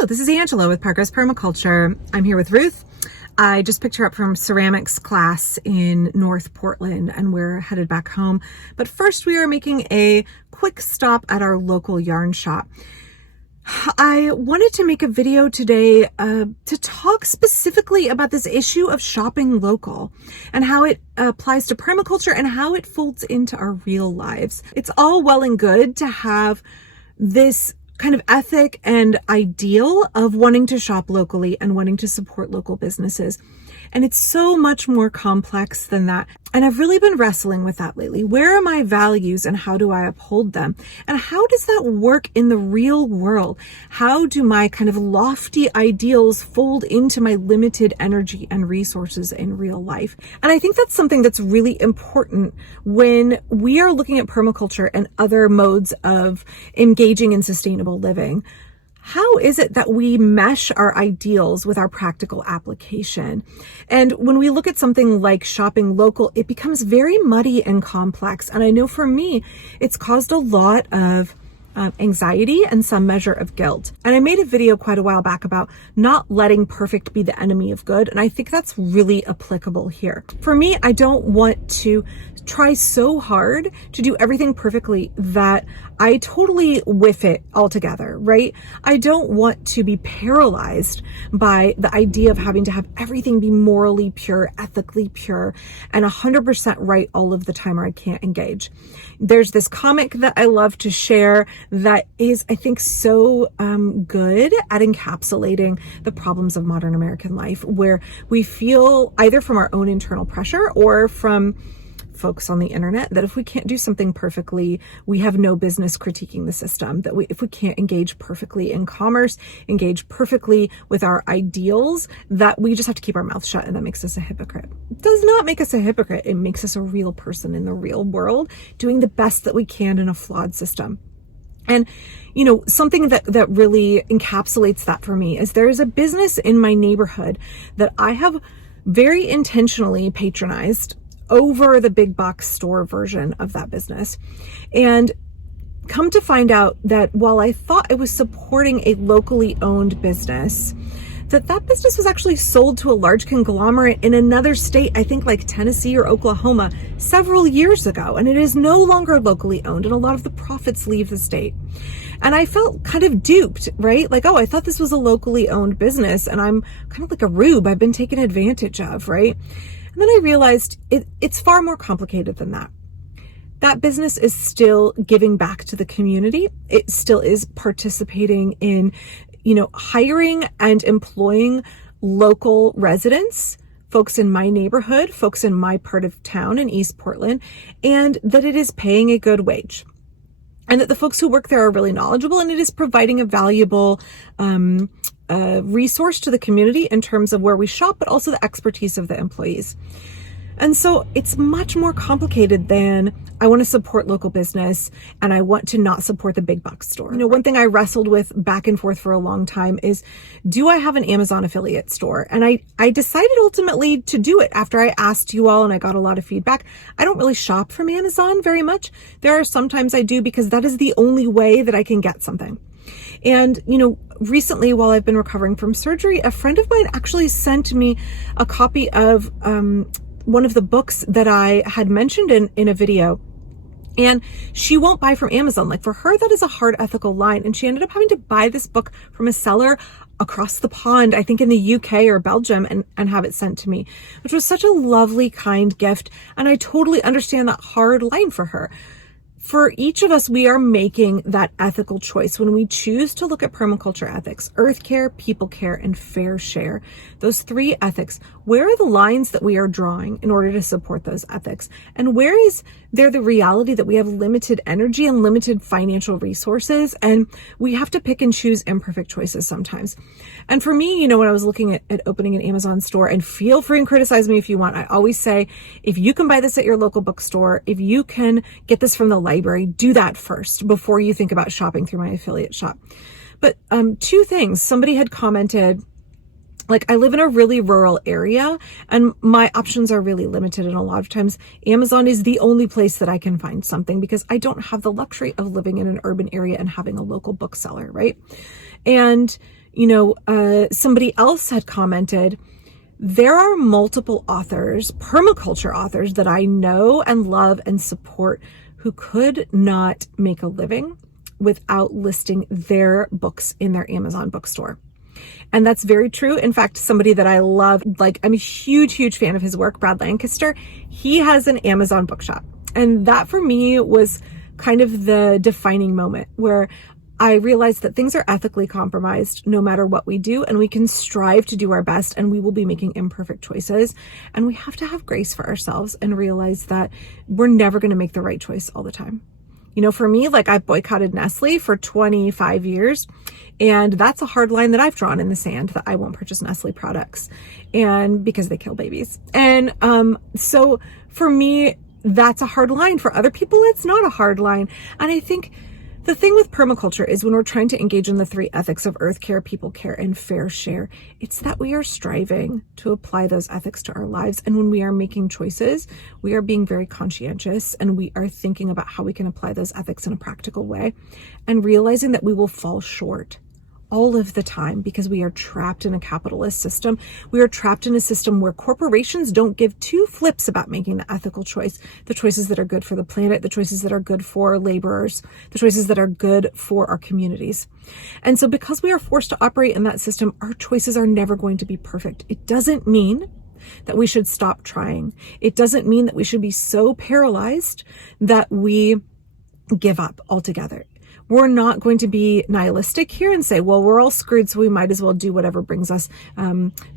Hello, this is Angela with Progress Permaculture. I'm here with Ruth. I just picked her up from ceramics class in North Portland and we're headed back home. But first we are making a quick stop at our local yarn shop. I wanted to make a video today to talk specifically about this issue of shopping local and how it applies to permaculture and how it folds into our real lives. It's all well and good to have this kind of ethic and ideal of wanting to shop locally and wanting to support local businesses. And it's so much more complex than that. And I've really been wrestling with that lately. Where are my values and how do I uphold them? And how does that work in the real world? How do my kind of lofty ideals fold into my limited energy and resources in real life? And I think that's something that's really important when we are looking at permaculture and other modes of engaging in sustainable living. How is it that we mesh our ideals with our practical application? And when we look at something like shopping local, it becomes very muddy and complex. And I know for me, it's caused a lot of anxiety and some measure of guilt. And I made a video quite a while back about not letting perfect be the enemy of good. And I think that's really applicable here. For me, I don't want to try so hard to do everything perfectly that I totally whiff it altogether, right? I don't want to be paralyzed by the idea of having to have everything be morally pure, ethically pure, and 100% right all of the time or I can't engage. There's this comic that I love to share that is, I think, so good at encapsulating the problems of modern American life, where we feel either from our own internal pressure or from folks on the internet that if we can't do something perfectly, we have no business critiquing the system, that if we can't engage perfectly in commerce, engage perfectly with our ideals, that we just have to keep our mouth shut and that makes us a hypocrite. It does not make us a hypocrite. It makes us a real person in the real world, doing the best that we can in a flawed system. And, you know, something that really encapsulates that for me is there is a business in my neighborhood that I have very intentionally patronized over the big box store version of that business. And come to find out that while I thought I was supporting a locally owned business, that business was actually sold to a large conglomerate in another state, I think like Tennessee or Oklahoma, several years ago. And it is no longer locally owned and a lot of the profits leave the state. And I felt kind of duped, right? Like, oh, I thought this was a locally owned business and I'm kind of like a rube. I've been taken advantage of, right? And then I realized it's far more complicated than that. That business is still giving back to the community. It still is participating in, you know, hiring and employing local residents, folks in my neighborhood, folks in my part of town in East Portland, and that it is paying a good wage. And that the folks who work there are really knowledgeable and it is providing a valuable resource to the community in terms of where we shop, but also the expertise of the employees. And so it's much more complicated than I want to support local business and I want to not support the big box store. You know, one thing I wrestled with back and forth for a long time is, do I have an Amazon affiliate store? And I decided ultimately to do it after I asked you all and I got a lot of feedback. I don't really shop from Amazon very much. There are sometimes I do because that is the only way that I can get something. And, you know, recently while I've been recovering from surgery, a friend of mine actually sent me a copy of one of the books that I had mentioned in a video. And she won't buy from Amazon. Like for her, that is a hard ethical line. And she ended up having to buy this book from a seller across the pond, I think in the UK or Belgium, and have it sent to me, which was such a lovely, kind gift. And I totally understand that hard line for her. For each of us, we are making that ethical choice when we choose to look at permaculture ethics, earth care, people care, and fair share. Those three ethics, where are the lines that we are drawing in order to support those ethics? And where is there the reality that we have limited energy and limited financial resources and we have to pick and choose imperfect choices sometimes? And for me, you know, when I was looking at opening an Amazon store, and feel free and criticize me if you want, I always say, if you can buy this at your local bookstore, if you can get this from the library, do that first before you think about shopping through my affiliate shop. But two things. Somebody had commented, like, I live in a really rural area and my options are really limited. And a lot of times Amazon is the only place that I can find something because I don't have the luxury of living in an urban area and having a local bookseller, right? And, Somebody else had commented, there are multiple authors, permaculture authors that I know and love and support who could not make a living without listing their books in their Amazon bookstore. And that's very true. In fact, somebody that I love, I'm a huge, huge fan of his work, Brad Lancaster. He has an Amazon bookshop. And that for me was kind of the defining moment where I realized that things are ethically compromised no matter what we do, and we can strive to do our best, and we will be making imperfect choices. And we have to have grace for ourselves and realize that we're never going to make the right choice all the time. For me, I've boycotted Nestle for 25 years, and that's a hard line that I've drawn in the sand, that I won't purchase Nestle products, and because they kill babies. And so for me, that's a hard line. For other people, it's not a hard line. And I think the thing with permaculture is when we're trying to engage in the 3 ethics of earth care, people care, and fair share, it's that we are striving to apply those ethics to our lives. And when we are making choices, we are being very conscientious, and we are thinking about how we can apply those ethics in a practical way, and realizing that we will fall short all of the time because we are trapped in a capitalist system. We are trapped in a system where corporations don't give 2 flips about making the ethical choice, the choices that are good for the planet, the choices that are good for laborers, the choices that are good for our communities. And so because we are forced to operate in that system, our choices are never going to be perfect. It doesn't mean that we should stop trying. It doesn't mean that we should be so paralyzed that we give up altogether. We're not going to be nihilistic here and say, well, we're all screwed, so we might as well do whatever brings us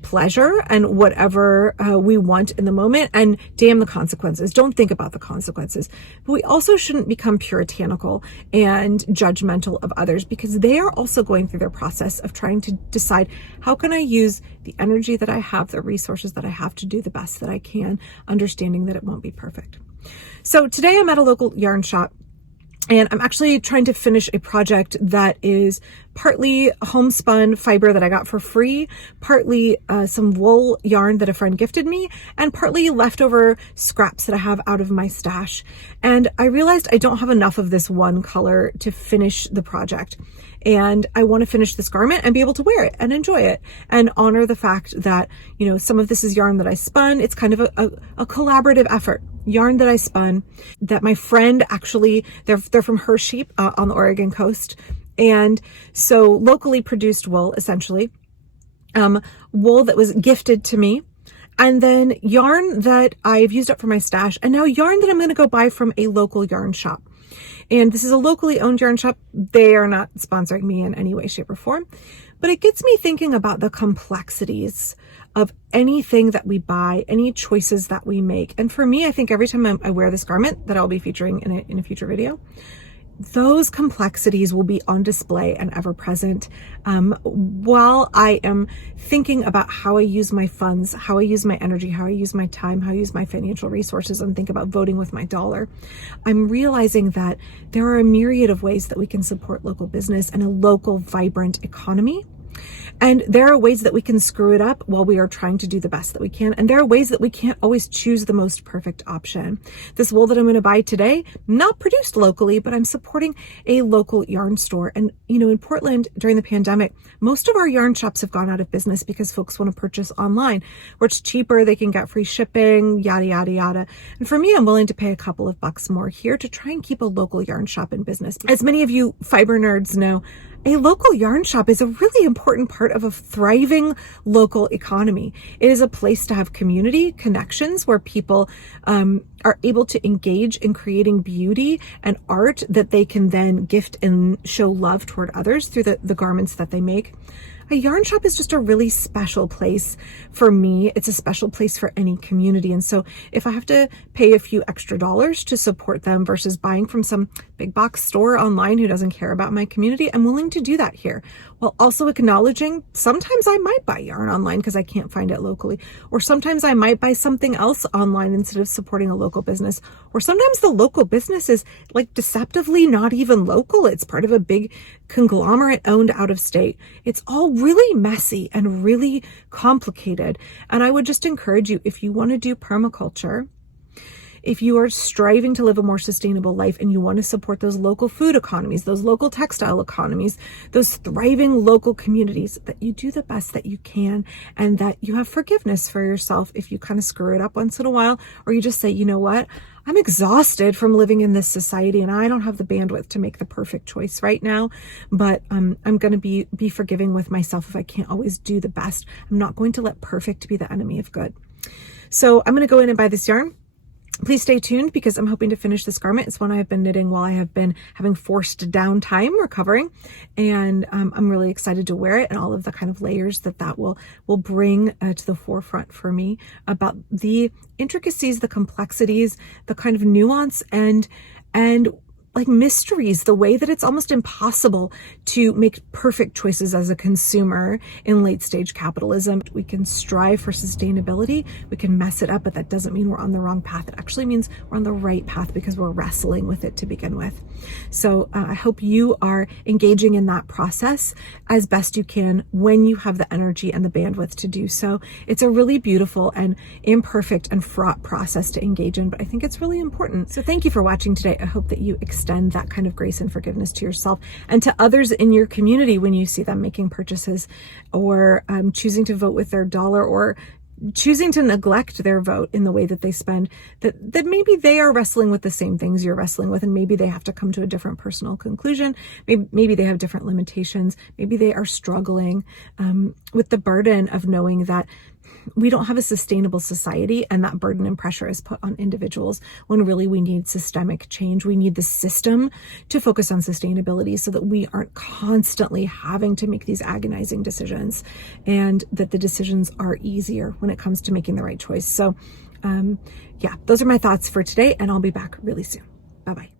pleasure and whatever we want in the moment, and damn the consequences. Don't think about the consequences. But we also shouldn't become puritanical and judgmental of others, because they are also going through their process of trying to decide, how can I use the energy that I have, the resources that I have, to do the best that I can, understanding that it won't be perfect. So today I'm at a local yarn shop, and I'm actually trying to finish a project that is partly homespun fiber that I got for free, partly some wool yarn that a friend gifted me, and partly leftover scraps that I have out of my stash. And I realized I don't have enough of this one color to finish the project. And I want to finish this garment and be able to wear it and enjoy it and honor the fact that, some of this is yarn that I spun. It's kind of a collaborative effort. Yarn that I spun, that my friend actually, they're from her sheep on the Oregon coast. And so locally produced wool, essentially, wool that was gifted to me. And then yarn that I've used up for my stash, and now yarn that I'm going to go buy from a local yarn shop. And this is a locally owned yarn shop. They are not sponsoring me in any way, shape, or form. But it gets me thinking about the complexities of anything that we buy, any choices that we make. And for me, I think every time I wear this garment that I'll be featuring in a future video, those complexities will be on display and ever present while I am thinking about how I use my funds, how I use my energy, how I use my time, how I use my financial resources, and think about voting with my dollar. I'm realizing that there are a myriad of ways that we can support local business and a local, vibrant economy. And there are ways that we can screw it up while we are trying to do the best that we can. And there are ways that we can't always choose the most perfect option. This wool that I'm going to buy today, not produced locally, but I'm supporting a local yarn store. And, in Portland during the pandemic, most of our yarn shops have gone out of business because folks want to purchase online, where it's cheaper, they can get free shipping, yada, yada, yada. And for me, I'm willing to pay a couple of bucks more here to try and keep a local yarn shop in business. As many of you fiber nerds know, a local yarn shop is a really important part of a thriving local economy. It is a place to have community connections where people are able to engage in creating beauty and art that they can then gift and show love toward others through the garments that they make. A yarn shop is just a really special place for me. It's a special place for any community. And so if I have to pay a few extra dollars to support them versus buying from some big box store online who doesn't care about my community, I'm willing to do that here, while also acknowledging sometimes I might buy yarn online because I can't find it locally, or sometimes I might buy something else online instead of supporting a local business, or sometimes the local business is deceptively not even local. It's part of a big conglomerate owned out of state. It's all really messy and really complicated. And I would just encourage you, if you want to do permaculture, if you are striving to live a more sustainable life and you want to support those local food economies, those local textile economies, those thriving local communities, that you do the best that you can, and that you have forgiveness for yourself if you kind of screw it up once in a while, or you just say, you know what, I'm exhausted from living in this society and I don't have the bandwidth to make the perfect choice right now, but I'm going to be forgiving with myself if I can't always do the best. I'm not going to let perfect be the enemy of good. So I'm going to go in and buy this yarn. Please stay tuned because I'm hoping to finish this garment. It's one I've been knitting while I have been having forced downtime recovering. And I'm really excited to wear it and all of the kind of layers that will bring to the forefront for me about the intricacies, the complexities, the kind of nuance and like mysteries, the way that it's almost impossible to make perfect choices as a consumer in late stage capitalism. We can strive for sustainability, we can mess it up, but that doesn't mean we're on the wrong path. It actually means we're on the right path because we're wrestling with it to begin with. So I hope you are engaging in that process as best you can when you have the energy and the bandwidth to do so. It's a really beautiful and imperfect and fraught process to engage in, but I think it's really important. So thank you for watching today. I hope that you extend that kind of grace and forgiveness to yourself and to others in your community when you see them making purchases or choosing to vote with their dollar or choosing to neglect their vote in the way that they spend, that maybe they are wrestling with the same things you're wrestling with, and maybe they have to come to a different personal conclusion. Maybe they have different limitations. Maybe they are struggling with the burden of knowing that we don't have a sustainable society, and that burden and pressure is put on individuals when really we need systemic change. We need the system to focus on sustainability so that we aren't constantly having to make these agonizing decisions, and that the decisions are easier when it comes to making the right choice. So yeah, those are my thoughts for today, and I'll be back really soon. Bye-bye.